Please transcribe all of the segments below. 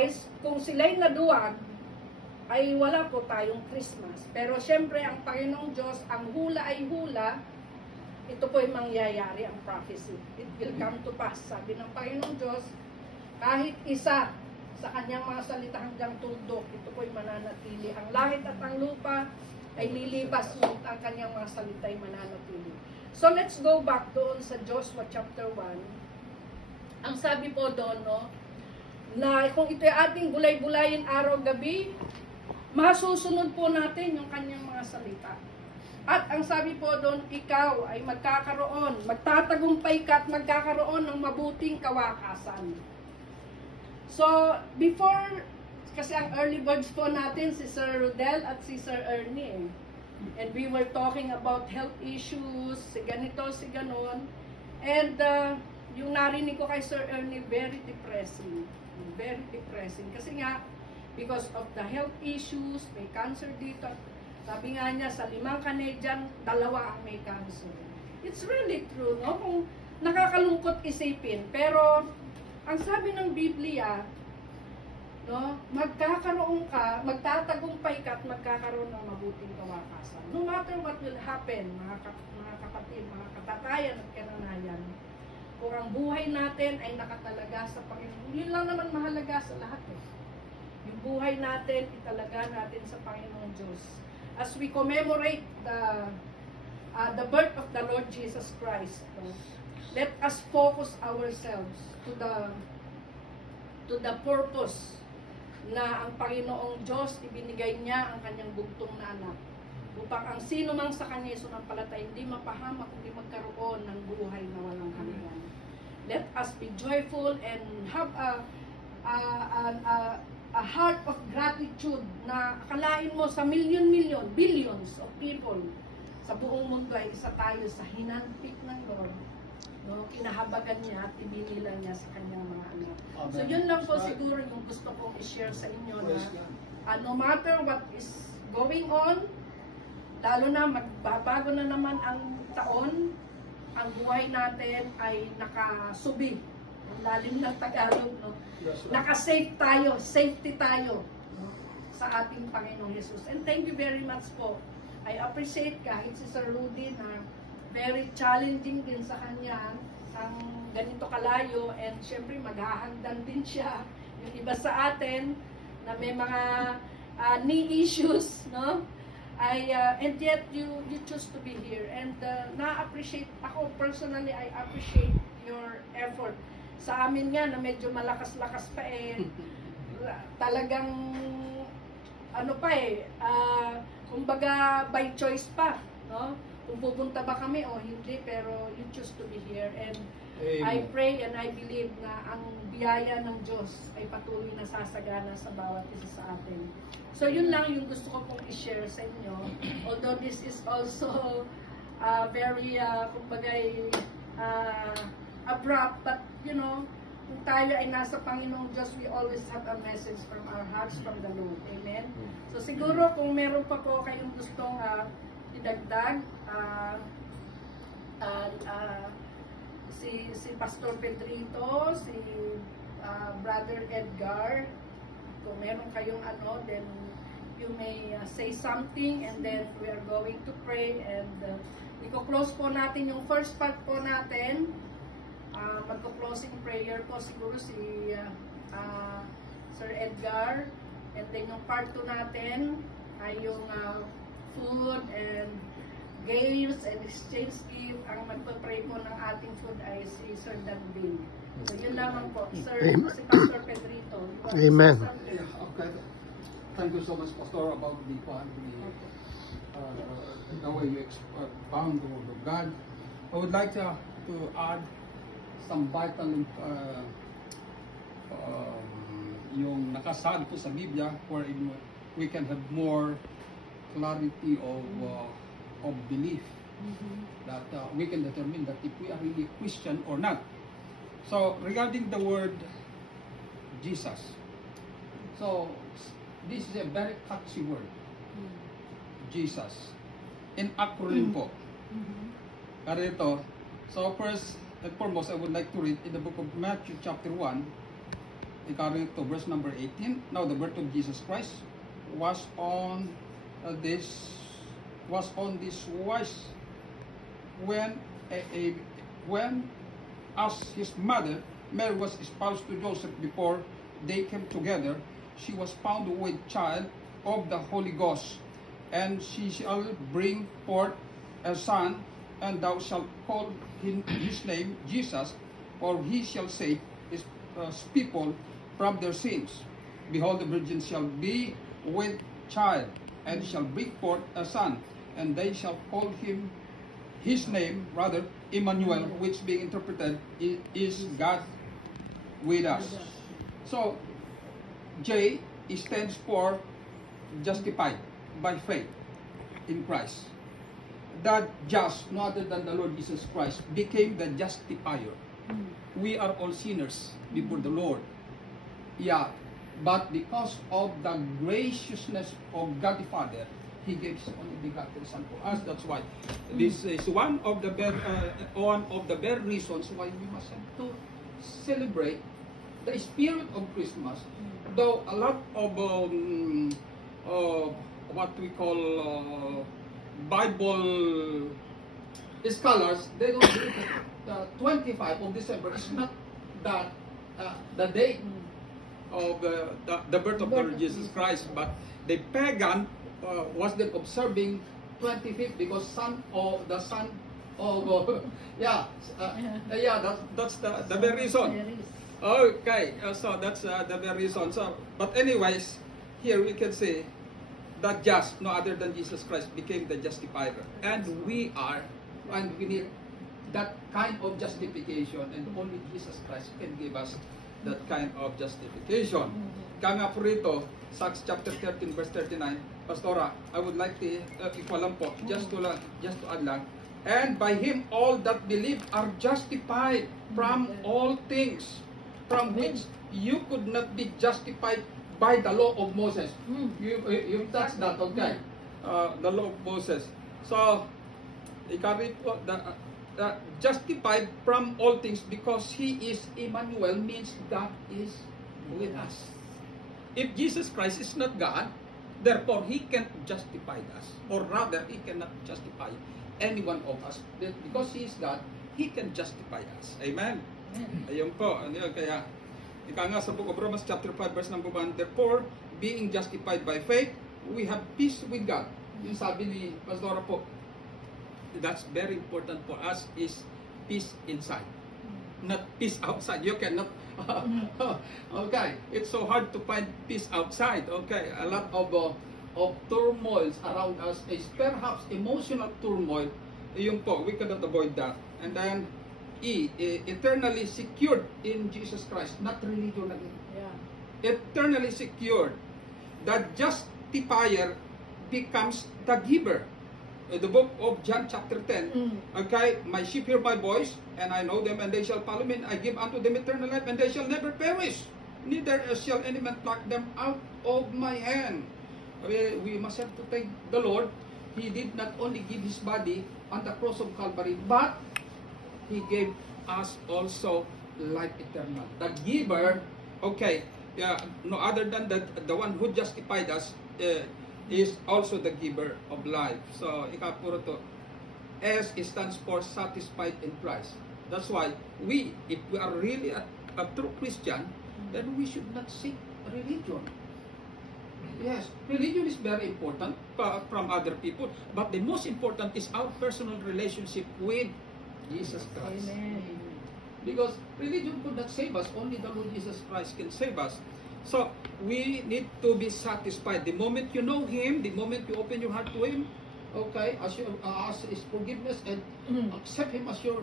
Otherwise, kung sila'y naduwag, ay wala po tayong Christmas. Pero syempre, ang Panginoong Diyos, ang hula ay hula, ito po ay mangyayari ang prophecy. It will come to pass. Sabi ng Panginoong Diyos, kahit isa sa kanyang mga salita hanggang tuldok, ito po ay mananatili. Ang langit at ang lupa ay lilipas, ngunit ang kanyang mga salita ay mananatili. So let's go back doon sa Joshua chapter 1. Ang sabi po doon, no, na kung ito ay ating bulay-bulayin araw-gabi, masusunod po natin yung kanyang mga salita. At ang sabi po doon, ikaw ay magkakaroon, magtatagumpay ka at magkakaroon ng mabuting kawakasan. So, before, kasi ang early birds po natin, si Sir Rodel at si Sir Ernie. And we were talking about health issues, si ganito, si ganon. And yung narinig ko kay Sir Ernie, very depressing. Very depressing. Kasi nga, because of the health issues, may cancer dito. Sabi nga niya, sa 5 Canadian, 2 ang may cancer. It's really true, no? Kung nakakalungkot isipin. Pero, ang sabi ng Biblia, no, magkakaroon ka, magtatagumpay ka at magkakaroon ng mabuting kawakasan. No matter what will happen, mga kapatid, mga katatayan at kananayan, kung ang buhay natin ay nakatalaga sa Panginoon, yun lang naman mahalaga sa lahat. Yung buhay natin, italaga natin sa Panginoong Diyos. As we commemorate the birth of the Lord Jesus Christ, let us focus ourselves to the purpose na ang Panginoong Diyos, ibinigay niya ang kanyang bugtong na anak upang ang sino mang sa kanya sumampalatay hindi mapahamak kundi magkaroon ng buhay na walang hanggan. Let us be joyful and have a heart of gratitude na akalain mo sa milyon-milyon, billions of people sa buong mundo ay isa tayo sa hinanpik ng Lord. No, kinahabagan niya at ibinilang niya sa kanyang mga anak. Amen. So yun lang po siguro yung gusto kong i-share sa inyo na no matter what is going on, lalo na magbabago na naman ang taon, ang buhay natin ay nakasubi. Ang lalim ng Tagalog, no? Naka-safe tayo, safety tayo, no? Sa ating Panginoong Jesus. And thank you very much po. I appreciate kahit si Sir Rudy na very challenging din sa kanya ang ganito kalayo, and syempre maghahagdan din siya yung iba sa atin na may mga knee issues, no? And yet you choose to be here, and na-appreciate ako personally, I appreciate your effort. Sa amin nga na medyo malakas-lakas pa talagang ano pa kumbaga by choice pa, no? Kung pupunta ba kami o hindi, pero you choose to be here. And amen. I pray and I believe na ang biyaya ng Diyos ay patuloy na sasagana sa bawat isa sa atin. So yun lang yung gusto ko pong i-share sa inyo. Although this is also very, kumbaga, abrupt, but you know, kung tayo ay nasa Panginoong Diyos, we always have a message from our hearts, from the Lord. Amen? So siguro kung meron pa po kayong gustong idagdag, si Pastor Pedrito, si Brother Edgar, kung meron kayong then you may say something, and then we are going to pray, and i-close po natin yung first part po natin. Magko-closing prayer po siguro si Sir Edgar, and then yung part 2 natin ay yung food and games and exchange gift. Ang magpa-pray po ng ating food ay si Sir Danvin. So yun lamang po. Sir, si Pastor Pedrito. Amen. Okay. Thank you so much, Pastor, about the way you expound the word of God. I would like to add some vital yung nakasaad po sa Biblia, wherein we can have more clarity of belief, that we can determine that if we are really Christian or not. So regarding the word Jesus, so this is a very catchy word, Jesus, in acronym po. Kaya ito, so first and foremost, I would like to read in the book of Matthew chapter 1, According to verse number 18, now the birth of Jesus Christ was on this wise when as his mother Mary was espoused to Joseph before they came together, she was found with child of the Holy Ghost, and she shall bring forth a son, and thou shalt call his name Jesus, for he shall save his people from their sins. Behold, the virgin shall be with child, and shall bring forth a son, and they shall call him his name, rather, Emmanuel, which being interpreted is God with us. So, J stands for justified by faith in Christ. That just, no other than the Lord Jesus Christ, became the justifier. We are all sinners before the Lord. Yeah, but because of the graciousness of God the Father, He gave His only begotten Son for us. That's why this is one of the bare reasons why we must have to celebrate the spirit of Christmas. Though a lot of what we call Bible scholars, they don't believe that the 25 of December is not the date of the birth of the Lord Jesus Christ, but the pagan was then observing 25th because the son of that's the very reason. Okay, so that's the very reason. So, but anyways, here we can say that just no other than Jesus Christ became the justifier, and we need that kind of justification, and only Jesus Christ can give us that kind of justification. Kaya nga po rito, Acts chapter 13 verse 39, Pastora, I would like to ikualam po, just to add lang, and by Him all that believe are justified from all things from which you could not be justified by the law of Moses. You touched that, okay? The law of Moses. So, justified from all things because He is Emmanuel, means God is with us. If Jesus Christ is not God, therefore He can't justify us, or rather He cannot justify any one of us. Because He is God, He can justify us. Amen? Ayun po. Kaya ika nga sa book of Romans chapter 5 verse number 1, therefore being justified by faith, we have peace with God. Yung sabi ni Pastora po, that's very important for us, is peace inside, not peace outside. You cannot okay, it's so hard to find peace outside. Okay, a lot of turmoils around us is perhaps emotional turmoil. Yung po, we cannot avoid that. And then eternally secured in Jesus Christ, not religion again. Eternally secured. The justifier becomes the giver. The book of John chapter 10, okay, my sheep hear my voice, and I know them, and they shall follow me, and I give unto them eternal life, and they shall never perish, neither shall any man pluck them out of my hand. We must have to thank the Lord. He did not only give His body on the cross of Calvary, but He gave us also life eternal. The giver, okay, no other than the one who justified us, is also the giver of life. So, ikapuro to, S stands for satisfied in Christ. That's why if we are really a true Christian, then we should not seek religion. Yes, religion is very important from other people, but the most important is our personal relationship with Jesus Christ. Amen. Because religion could not save us, only the Lord Jesus Christ can save us. So, we need to be satisfied. The moment you know Him, the moment you open your heart to Him, okay, as His forgiveness and accept Him as your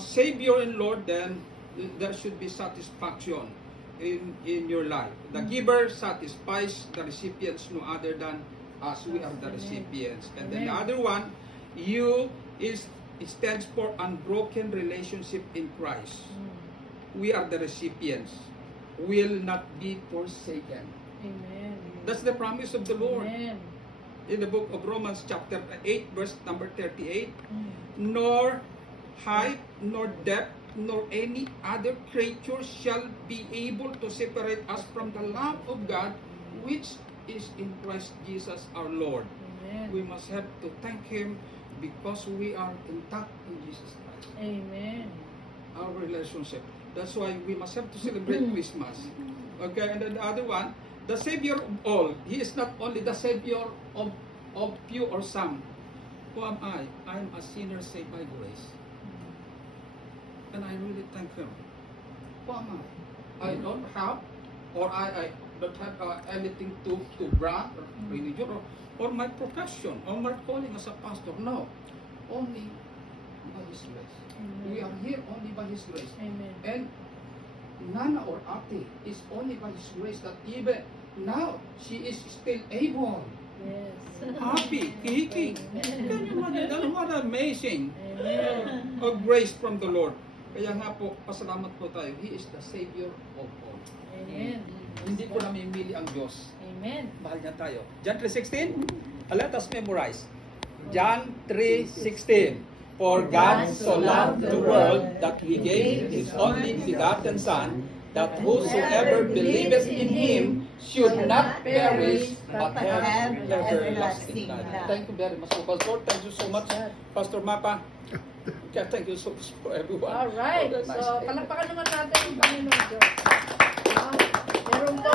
Savior and Lord, then there should be satisfaction in your life. The giver satisfies the recipients, no other than us. We are the recipients. And then the other one, it stands for unbroken relationship in Christ. We are the recipients. Will not be forsaken. Amen. That's the promise of the Lord. Amen. In the book of Romans chapter 8 verse number 38, nor height, nor depth, nor any other creature shall be able to separate us from the love of God, which is in Christ Jesus our Lord. Amen. We must have to thank Him because we are intact in Jesus Christ. Amen. Our relationship. That's why we must have to celebrate Christmas. Okay, and then the other one, the Savior of all. He is not only the Savior of few or some. Who am I? I am a sinner saved by grace. And I really thank Him. Who am I? I don't have, or I don't have anything to brand or religion or my profession or my calling as a pastor. No. Only by His grace. Amen. We are here only by His grace. Amen. And Nana or Ate is only by His grace that even now she is still able. Yes. Happy, kiki. Can you imagine? What amazing Amen. of grace from the Lord. Kaya nga po, pasalamat po tayo. He is the Savior of all. Amen. Hindi po namimili ang Diyos. Amen. Mahal niya tayo. John 3:16. Let us memorize. John 3:16. For God so loved the world that He gave His only begotten Son, that whosoever believeth in Him should not perish but have everlasting life. Thank you very much, Pastor. Thank you so much, Pastor Mapa. Okay, thank you so much for everyone. All right. For that nice So, day. palakpakan naman natin yung Panginoon Diyos. Meron po